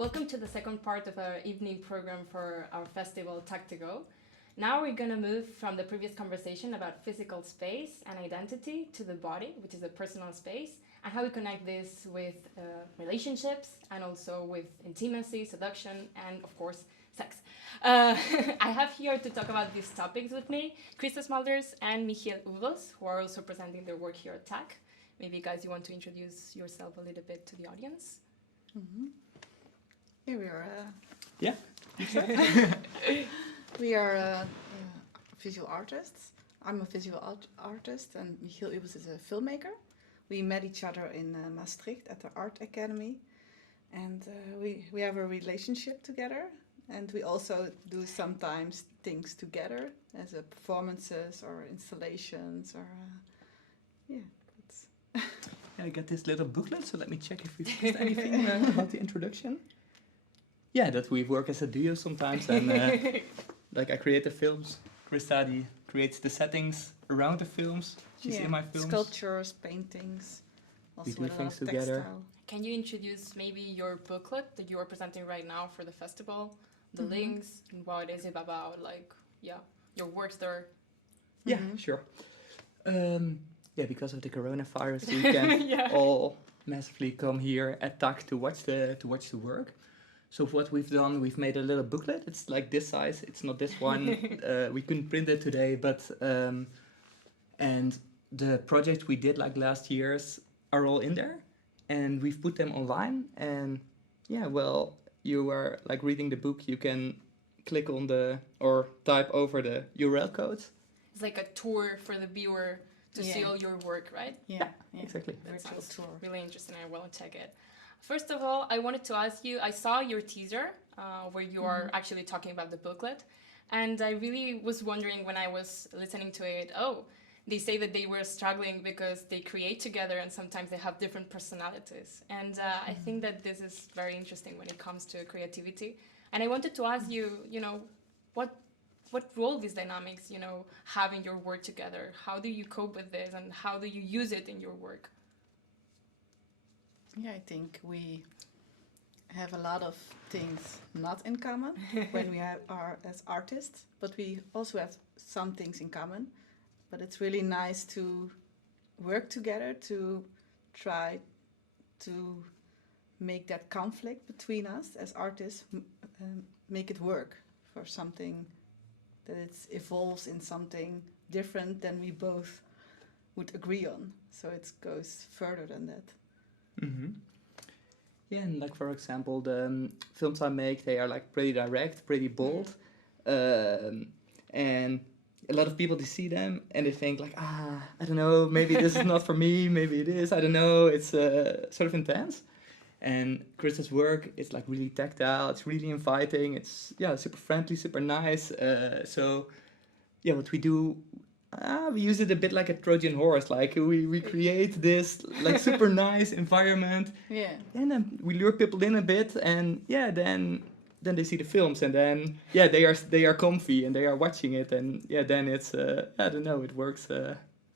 Welcome to the second part of our evening program for our festival TAC to Go. Now we're going to move from the previous conversation about physical space and identity to the body, which is a personal space, and how we connect this with relationships and also with intimacy, seduction, and of course, sex. I have here to talk about these topics with me Krista Smulders and Michiel Ubels, who are also presenting their work here at TAC. Maybe, guys, you want to introduce yourself a little bit to the audience? Mm-hmm. Here we are. Yeah. We are visual artists. I'm a visual artist, and Michiel Ubels is a filmmaker. We met each other in Maastricht at the Art Academy, and we have a relationship together. And we also do sometimes things together as performances or installations or yeah. I got this little booklet, so let me check if we've missed anything about the introduction. Yeah, that we work as a duo sometimes, and like I create the films. Krista creates the settings around the films. She's in my films. Sculptures, paintings. Also we do things together. Textile. Can you introduce maybe your booklet that you are presenting right now for the festival? The links and what is it about? Like, your works there. Yeah, sure. Because of the coronavirus, we can all massively come here at TAC to watch the work. So what we've done, we've made a little booklet. It's like this size. It's not this one. We couldn't print it today, but and the projects we did like last year's are all in there, and we've put them online. And you are like reading the book. You can click on or type over the URL codes. It's like a tour for the viewer to see all your work, right? Yeah, exactly. That Virtual sounds tour. really interesting. I will check it. First of all, I wanted to ask you, I saw your teaser where you are actually talking about the booklet. And I really was wondering when I was listening to it, they say that they were struggling because they create together and sometimes they have different personalities. And I think that this is very interesting when it comes to creativity. And I wanted to ask you, what role these dynamics, have in your work together? How do you cope with this and how do you use it in your work? Yeah, I think we have a lot of things not in common when we are as artists, but we also have some things in common. But it's really nice to work together to try to make that conflict between us as artists, make it work for something that it evolves in something different than we both would agree on. So it goes further than that. Mm-hmm. Yeah, and like for example, the films I make, they are like pretty direct, pretty bold, and a lot of people, they see them and they think like, I don't know, maybe this is not for me, maybe it is, I don't know, it's sort of intense. And Krista's work is like really tactile, it's really inviting, it's super friendly, super nice. What we do, we use it a bit like a Trojan horse, like we create this like super nice environment. Yeah. And then we lure people in a bit, and then they see the films, and then they are comfy and they are watching it, and then it's I don't know, it works.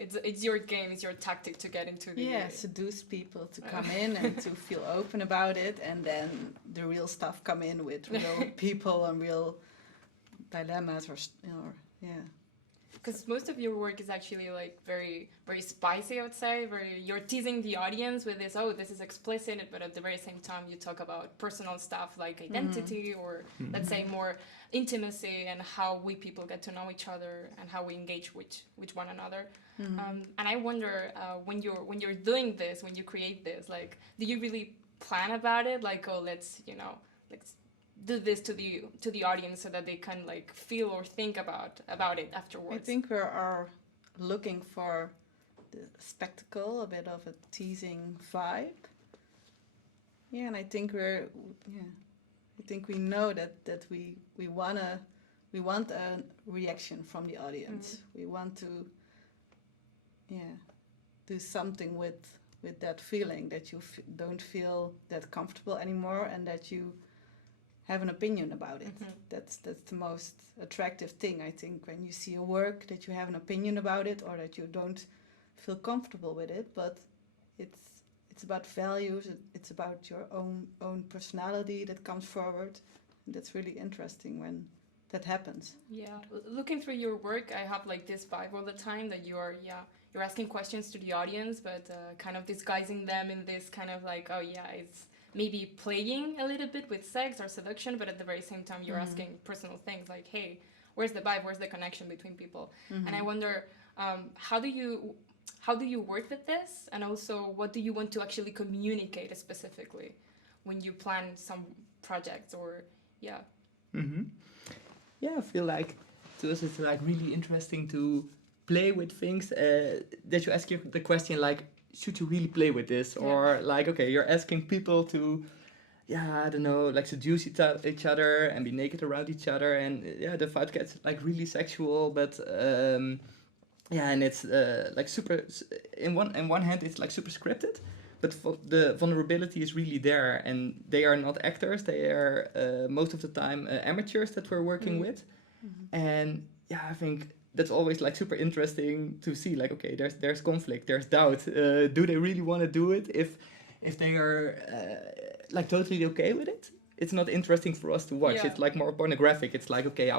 It's your game, it's your tactic to get into the... Yeah, seduce people to come in and to feel open about it, and then the real stuff come in with real people and real dilemmas or Because most of your work is actually like very, very spicy, I would say. You're teasing the audience with this, this is explicit, but at the very same time you talk about personal stuff like identity or let's say more intimacy and how we people get to know each other and how we engage with one another. And I wonder when you're doing this, when you create this, like, do you really plan about it? Like, let's do this to the audience so that they can like feel or think about it afterwards. I think we are looking for the spectacle, a bit of a teasing vibe. Yeah, and I think we know that we want a reaction from the audience. We want to do something with that feeling that you don't feel that comfortable anymore and that you have an opinion about it. That's the most attractive thing, I think, when you see a work, that you have an opinion about it or that you don't feel comfortable with it, but it's it's about values. It's about your own personality that comes forward. And that's really interesting when that happens. Yeah, looking through your work, I have like this vibe all the time that you're asking questions to the audience, but kind of disguising them in this kind of like, oh yeah, it's maybe playing a little bit with sex or seduction, but at the very same time, you're asking personal things like, hey, where's the vibe? Where's the connection between people? And I wonder, how do you work with this? And also, what do you want to actually communicate specifically when you plan some projects or, yeah. Mm-hmm. Yeah, I feel like to us it's like really interesting to play with things that you ask the question like, should you really play with this? Or like, okay, you're asking people to, I don't know, like seduce each other and be naked around each other. And the fight gets like really sexual, but and it's like super, in one hand it's like super scripted, but the vulnerability is really there, and they are not actors. They are most of the time amateurs that we're working with, and I think that's always like super interesting to see. Like, okay, there's conflict, there's doubt. Do they really want to do it? If they are like totally okay with it, it's not interesting for us to watch. Yeah. It's like more pornographic. It's like, okay, I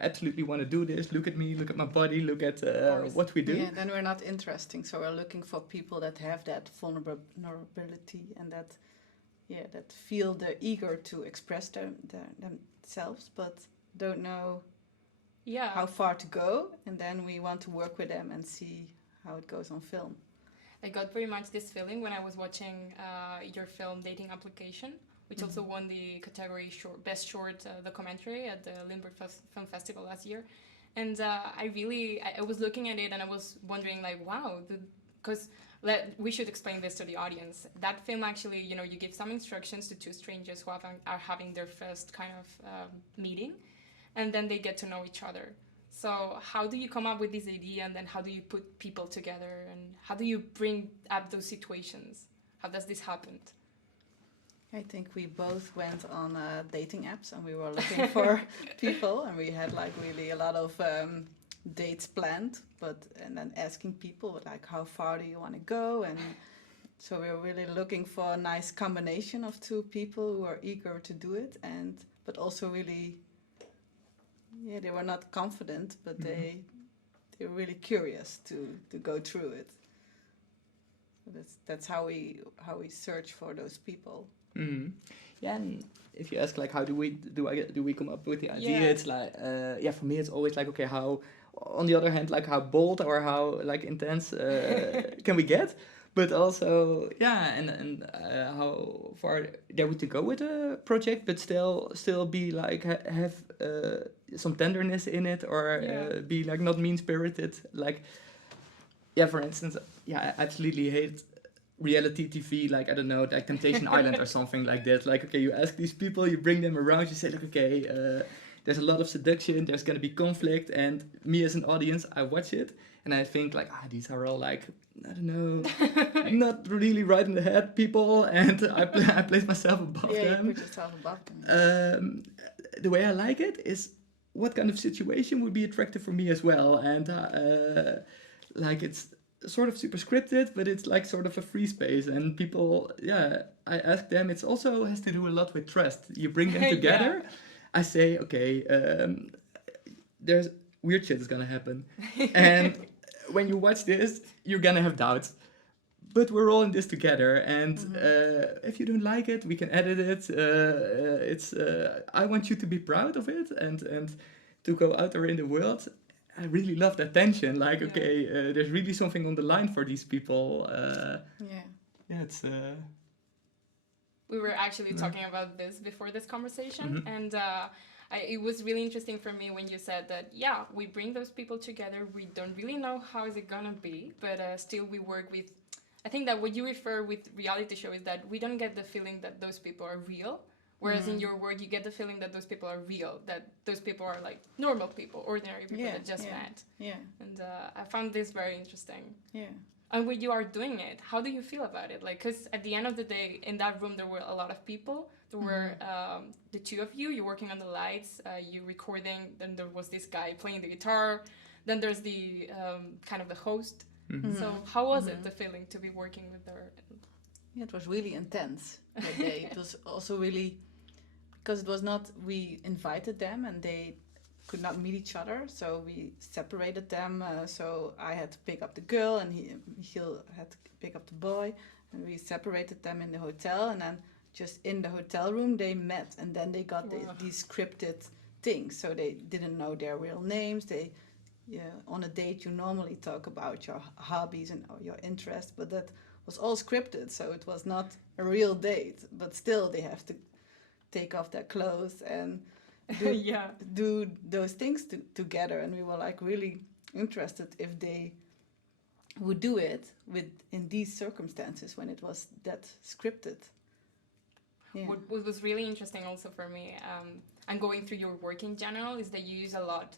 absolutely want to do this. Look at me, look at my body, look at what we do. Yeah, then we're not interesting. So we're looking for people that have that vulnerability and that feel they're eager to express themselves, but don't know how far to go. And then we want to work with them and see how it goes on film. I got very much this feeling when I was watching your film Dating Application, which also won the category Best Short Documentary at the Limburg Film Festival last year. And I was looking at it and I was wondering like, wow, because we should explain this to the audience. That film actually, you give some instructions to two strangers who are having their first kind of meeting, and then they get to know each other. So how do you come up with this idea, and then how do you put people together, and how do you bring up those situations? How does this happen? I think we both went on dating apps and we were looking for people, and we had like really a lot of dates planned, and then asking people like, how far do you want to go? And so we were really looking for a nice combination of two people who are eager to do it, but also really, they were not confident, but they were really curious to go through it. So that's how we search for those people. Mm-hmm. Yeah, and if you ask like, how do we come up with the idea? Yeah. It's like, for me it's always like, okay, how, on the other hand, like how bold or how like intense can we get? But also, and how far there we to go with a project, but still be like have some tenderness in it, or be like not mean spirited. Like, for instance, I absolutely hate reality TV, like, I don't know, like Temptation Island or something like that. Like, okay, you ask these people, you bring them around, you say like, okay, there's a lot of seduction, there's gonna be conflict, and me as an audience, I watch it and I think like, these are all like, I don't know, not really right in the head people, and I place myself above them. You put yourself above them. The way I like it is what kind of situation would be attractive for me as well, and like it's sort of super scripted, but it's like sort of a free space, and people, I ask them, it's also has to do a lot with trust. You bring them together. I say, okay, there's weird shit is gonna happen, and when you watch this, you're gonna have doubts, but we're all in this together, and if you don't like it, we can edit it. It's I want you to be proud of it, and to go out there in the world. I really love that tension. Like, okay, there's really something on the line for these people. It's. We were actually talking about this before this conversation, and it was really interesting for me when you said that. We bring those people together. We don't really know how is it gonna be, but still we work with. I think that what you refer with reality show is that we don't get the feeling that those people are real. Whereas in your work, you get the feeling that those people are real, that those people are like normal people, ordinary people that just met. Yeah. And I found this very interesting. Yeah. And when you are doing it, how do you feel about it? Like, because at the end of the day, in that room, there were a lot of people. There were the two of you, you're working on the lights, you recording, then there was this guy playing the guitar, then there's the kind of the host. So how was it, the feeling to be working with her? Yeah, it was really intense that day. It was also really, because it was not, we invited them and they could not meet each other, so we separated them. So I had to pick up the girl and Michiel had to pick up the boy, and we separated them in the hotel, and then just in the hotel room they met, and then they got these scripted things, so they didn't know their real names. On a date you normally talk about your hobbies and your interests, but that was all scripted, so it was not a real date, but still they have to take off their clothes and do those things together, and we were like really interested if they would do it in these circumstances when it was that scripted. Yeah. What was really interesting also for me, and going through your work in general, is that you use a lot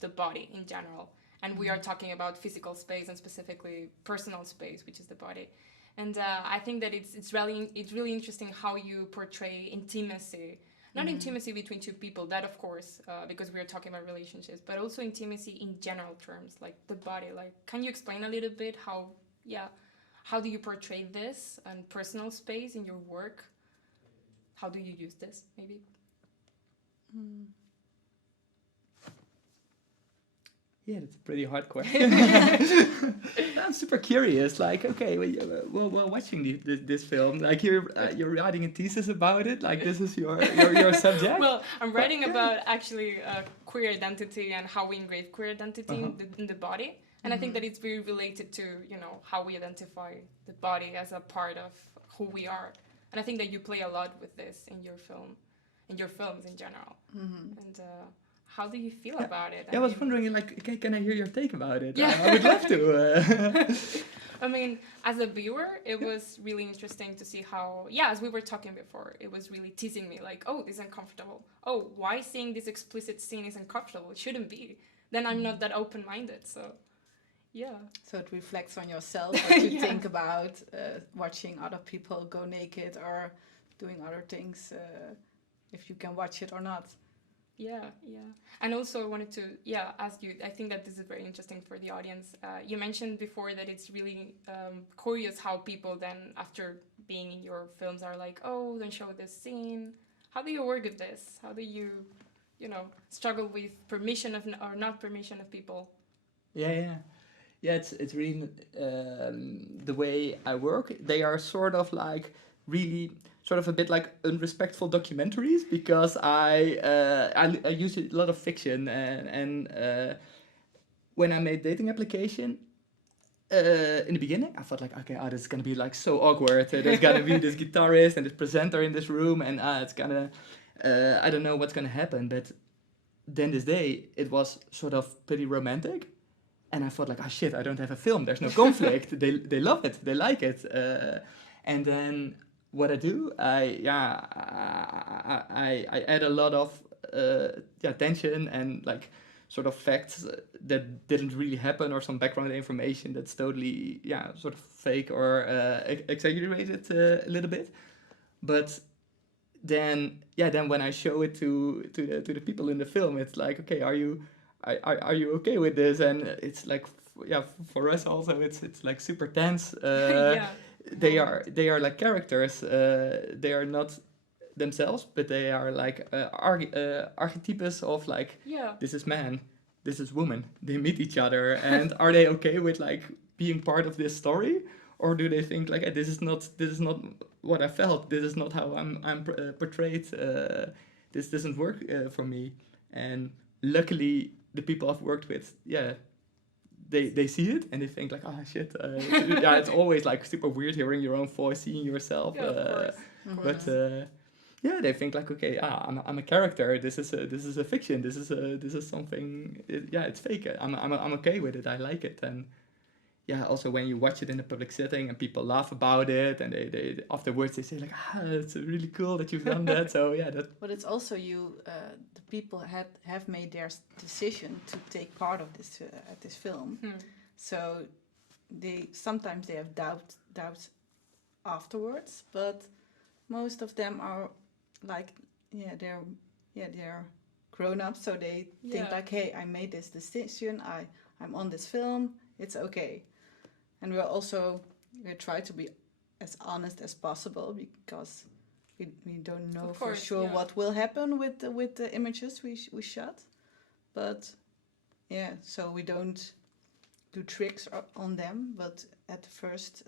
the body in general, and we are talking about physical space and specifically personal space, which is the body. And I think that it's really interesting how you portray intimacy, not intimacy between two people, that of course, because we are talking about relationships, but also intimacy in general terms, like the body. Like, can you explain a little bit how do you portray this and personal space in your work? How do you use this, maybe? Yeah, that's a pretty hard question. I'm super curious. Like, okay, well watching this film, like you're writing a thesis about it. Like, this is your subject. Well, I'm writing about actually queer identity and how we engrave queer identity in the body, and I think that it's very related to how we identify the body as a part of who we are, and I think that you play a lot with this in your films in general, and. How do you feel about it? I was wondering, like, can I hear your take about it? Yeah. I would love to. I mean, as a viewer, it was really interesting to see how, as we were talking before, it was really teasing me, like, oh, this is uncomfortable. Oh, why seeing this explicit scene is uncomfortable? It shouldn't be. Then I'm not that open-minded, so, yeah. So it reflects on yourself, what you think about watching other people go naked or doing other things, if you can watch it or not. Yeah. And also I wanted to, ask you, I think that this is very interesting for the audience. You mentioned before that it's really curious how people then, after being in your films, are like, oh, don't show this scene. How do you work with this? How do you, struggle with permission or not permission of people? Yeah, it's really the way I work. They are sort of like really... sort of a bit like unrespectful documentaries, because I use a lot of fiction, and when I made dating application, in the beginning I thought like, okay, this is gonna be like so awkward. There's gonna be this guitarist and this presenter in this room, and it's gonna I don't know what's gonna happen. But then this day it was sort of pretty romantic, and I thought like, oh shit, I don't have a film. There's no conflict. They love it. They like it, and then. What I do, I add a lot of tension and like sort of facts that didn't really happen, or some background information that's totally sort of fake or exaggerated a little bit. But then when I show it to the people in the film, it's like, okay, are you okay with this? And it's like for us also, it's like super tense. They are like characters. They are not themselves, but they are like archetypes of like, this is man, this is woman. They meet each other, and are they okay with like being part of this story, or do they think like, this is not what I felt. This is not how I'm portrayed. This doesn't work for me. And luckily, the people I've worked with, they see it and they think like, oh shit, it's always like super weird hearing your own voice, seeing yourself. Of course. But they think like, okay, I'm a character. This is a fiction. This is something. It's fake. I'm okay with it. I like it. And also when you watch it in a public setting and people laugh about it, and they afterwards they say like, it's really cool that you've done that. So that. But it's also the people have made their decision to take part of this at this film. So sometimes they have doubts afterwards, but most of them are like, they're grown up, so they think like, hey, I made this decision, I'm on this film, it's okay. And we try to be as honest as possible, because we don't know Of for course, sure yeah. what will happen with the images we shot. But yeah, so we don't do tricks on them, but at first.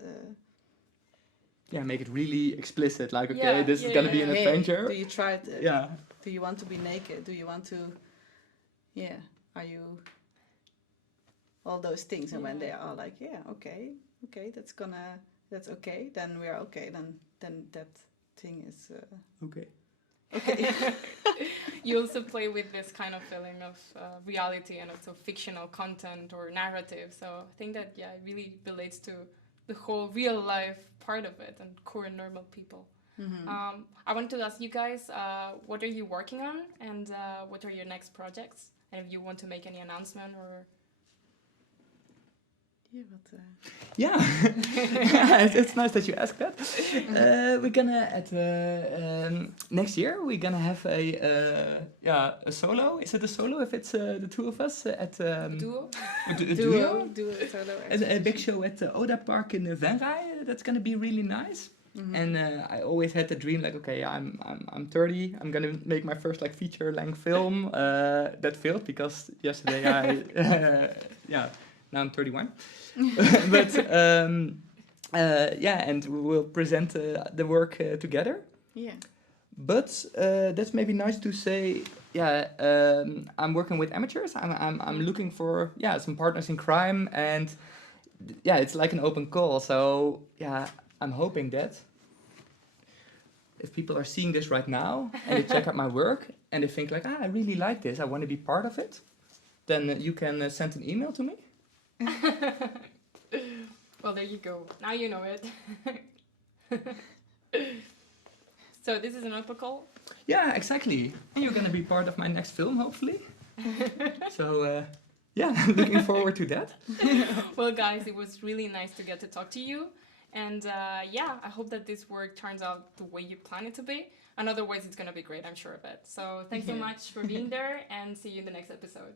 Yeah, make it really explicit. Like, okay, Yeah, this yeah, is gonna yeah, be an yeah. adventure. Do you try it? Yeah. Do you want to be naked? Do you want to? Yeah. Are you? All those things, and when they are like, yeah, okay, that's okay. Then we are okay. Then that thing is Okay. okay. You also play with this kind of feeling of reality and also fictional content or narrative. So I think that, yeah, it really relates to the whole real life part of it and core normal people. Mm-hmm. I want to ask you guys, what are you working on, and what are your next projects? And if you want to make any announcement or... Yeah, but Yeah, yeah, it's nice that you asked that. We're gonna next year we're gonna have a solo. Is it a solo if it's the two of us at Duo? a duo? do a solo A big show at the Oda Park in Venray. That's gonna be really nice. Mm-hmm. And I always had the dream, like, okay, I'm 30. I'm gonna make my first like feature length film. That failed because yesterday now I'm 31. But and we will present the work together. Yeah. But that's maybe nice to say. Yeah, I'm working with amateurs. I'm looking for some partners in crime, and it's like an open call. So I'm hoping that if people are seeing this right now and they check out my work and they think like, I really like this, I want to be part of it, then you can send an email to me. Well, there you go. Now you know it. So this is an open call? Yeah, exactly. And you're going to be part of my next film, hopefully. So, looking forward to that. Well, guys, it was really nice to get to talk to you. And I hope that this work turns out the way you plan it to be. And otherwise, it's going to be great, I'm sure of it. So thanks so much for being there, and see you in the next episode.